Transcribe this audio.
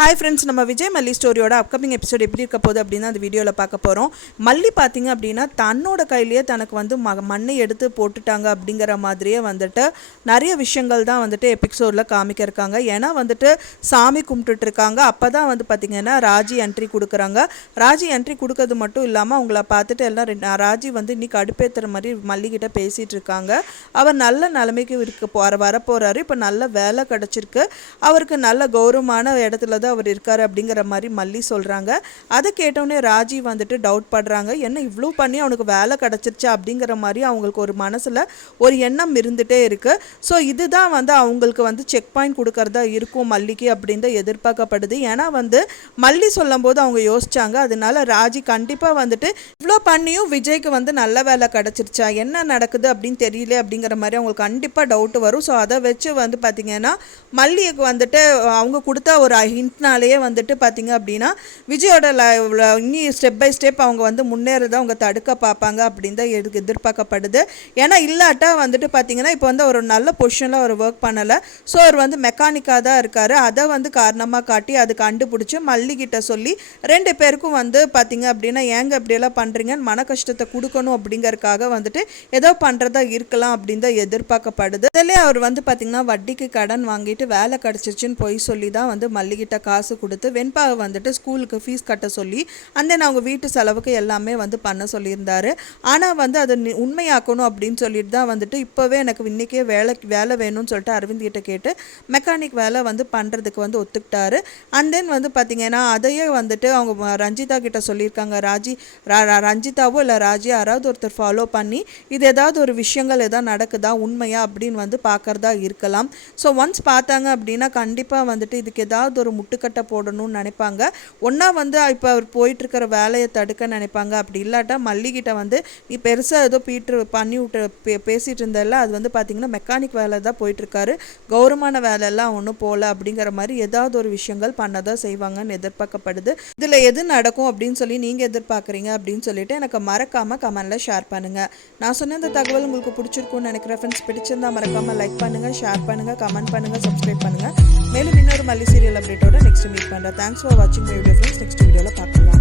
Hi friends, நம்ம விஜய் மல்லி ஸ்டோரியோட upcoming episode எப்படி இருக்க போகுது அப்படின்னு அந்த வீடியோவில் பார்க்க போகிறோம். மல்லி பார்த்தீங்க அப்படின்னா தன்னோட கையிலேயே தனக்கு வந்து மண்ணை எடுத்து போட்டுட்டாங்க அப்படிங்கிற மாதிரியே வந்துட்டு நிறைய விஷயங்கள் தான் வந்துட்டு எபிசோடில் காமிக்க இருக்காங்க. ஏன்னா வந்துட்டு சாமி கும்பிட்டுட்டு இருக்காங்க. அப்போ தான் வந்து பார்த்திங்கன்னா ராஜி என்ட்ரி கொடுக்குறாங்க. ராஜி என்ட்ரி கொடுக்கறது மட்டும் இல்லாமல் அவங்கள பார்த்துட்டு எல்லாம் ராஜி வந்து இன்னைக்கு அடுப்பேற்றுற மாதிரி மல்லிகிட்ட பேசிகிட்டு இருக்காங்க. அவர் நல்ல நிலைமைக்கு வரப்போகிறாரு. இப்போ நல்ல வேலை கிடச்சிருக்கு, அவருக்கு நல்ல கௌரவமான இடத்துல தான் அவர் இருக்காரு அப்படிங்கிற மாதிரி மல்லி சொல்கிறாங்க. அதை கேட்டோடனே ராஜி வந்துட்டு டவுட் படுறாங்க. என்ன இவ்வளோ பண்ணி அவனுக்கு வேலை கிடச்சிருச்சா அப்படிங்கிற மாதிரி அவங்களுக்கு ஒரு மனசில் ஒரு எண்ணம் இருந்துகிட்டே இருக்குது. ஸோ இதுதான் வந்து அவங்களுக்கு வந்து செக் பாயிண்ட் கொடுக்கறதா இருக்கும் மல்லிக்கு அப்படின்னு தான் எதிர்பார்க்கப்படுது. ஏன்னா வந்து மல்லி சொல்லும் போது அவங்க யோசிச்சாங்க. அதனால ராஜி கண்டிப்பாக வந்துட்டு இவ்வளோ பண்ணியும் விஜய்க்கு வந்து நல்ல வேலை கிடச்சிருச்சா, என்ன நடக்குது அப்படின்னு தெரியல அப்படிங்கிற மாதிரி அவங்களுக்கு கண்டிப்பாக டவுட் வரும். ஸோ அதை வச்சு வந்து பார்த்திங்கன்னா மல்லிக்கு வந்துட்டு அவங்க கொடுத்த ஒரு ஹிண்ட்னாலேயே வந்துட்டு பார்த்திங்க அப்படின்னா விஜயோட இன்னி ஸ்டெப் பை ஸ்டெப் அவங்க வந்து முன்னேறதை அவங்க தடுக்க பார்ப்பாங்க அப்படின்னு தான் எதிர்பார்க்கப்படுது. ஏன்னா இல்லாட்டா வந்துட்டு பார்த்திங்கன்னா இப்போ வந்து ஒரு நல்ல பொசிஷனில் அவர் ஒர்க் பண்ணலை. ஸோ அவர் வந்து மெக்கானிக்காக தான் இருக்கார். அதை வந்து காரணமாக காட்டி அதை கண்டுபிடிச்சி மல்லிகிட்ட சொல்லி ரெண்டு பேருக்கும் வந்து பார்த்திங்க அப்படின்னா ஏங்க இப்படியெல்லாம் பண்ணுறீங்கன்னு மன கஷ்டத்தை கொடுக்கணும் அப்படிங்கிறதுக்காக வந்துட்டு ஏதோ பண்ணுறதா இருக்கலாம் அப்படின்னு தான் எதிர்பார்க்கப்படுது. அதிலே அவர் வந்து பார்த்திங்கன்னா வட்டிக்கு கடன் வாங்கிட்டு வேலை கிடச்சிருச்சுன்னு போய் சொல்லி தான் வந்து மல்லிகிட்ட காசு கொடுத்து வெண்பாவை வந்துட்டு ஸ்கூலுக்கு ஃபீஸ் கட்ட சொல்லி அந்த அவங்க வீட்டு செலவுக்கு எல்லாமே வந்து பண்ண சொல்லியிருந்தாரு. ஆனால் வந்து அதை உண்மையாக்கணும் அப்படின்னு சொல்லிட்டு தான் வந்துட்டு இப்போவே எனக்கு இன்றைக்கே வேலை வேணும்னு சொல்லிட்டு அரவிந்த் கிட்ட கேட்டு மெக்கானிக் வேலை வந்து பண்ணுறதுக்கு வந்து ஒத்துக்கிட்டாரு. அண்ட் தென் வந்து பார்த்திங்கன்னா அதையே வந்துட்டு அவங்க ரஞ்சிதா கிட்ட சொல்லியிருக்காங்க. ரஞ்சிதாவோ இல்லை ராஜி யாராவது ஒருத்தர் ஃபாலோ பண்ணி இது ஏதாவது ஒரு விஷயங்கள் எதாவது நடக்குதா உண்மையா அப்படின்னு வந்து பார்க்குறதா இருக்கலாம். ஸோ ஒன்ஸ் பார்த்தாங்க அப்படின்னா கண்டிப்பாக வந்துட்டு இதுக்கு ஏதாவது ஒரு முட்டுக்கட்டை போடணும்னு நினைப்பாங்க. ஒன்றா வந்து இப்போ அவர் போயிட்டுருக்கிற வேலையை தடுக்க நினைப்பாங்க. அப்படி இல்லாட்டா மல்லிகிட்ட வந்து நீ பெருசாக ஏதோ பண்ணி விட்டு பேசிகிட்டு இருந்ததில்ல, அது வந்து பார்த்திங்கன்னா மெக்கானிக் வேலை தான் போயிட்டுருக்காரு, கௌரவமான வேலையெல்லாம் ஒன்றும் போகல அப்படிங்கிற மாதிரி ஏதாவது ஒரு விஷயங்கள் பண்ணதான் செய்வாங்கன்னு எதிர்பார்க்கப்படுது. இதில் எது நடக்கும் அப்படின்னு சொல்லி நீங்கள் எதிர்பார்க்குறீங்க அப்படின்னு சொல்லிட்டு எனக்கு மறக்காமல் கமெண்டில் ஷேர் பண்ணுங்கள். நான் சொன்ன இந்த தகவல் உங்களுக்கு பிடிச்சிருக்கும்னு நினைக்கிறேன். ஃப்ரெண்ட்ஸ், பிடிச்சிருந்தா மறக்காமல் லைக் பண்ணுங்கள், ஷேர் பண்ணுங்கள், கமெண்ட் பண்ணுங்கள், சப்ஸ்கிரைப் பண்ணுங்கள். மேலும் இன்னொரு மல்லி சீரியல் அப்டேட்டோட நெக்ஸ்ட் மீட் பண்ணுறேன். தேங்க்ஸ் ஃபார் வாட்சிங் மை வீடியோ ஃப்ரெண்ட்ஸ். நெக்ஸ்ட் வீடியோவில் பார்க்கலாம்.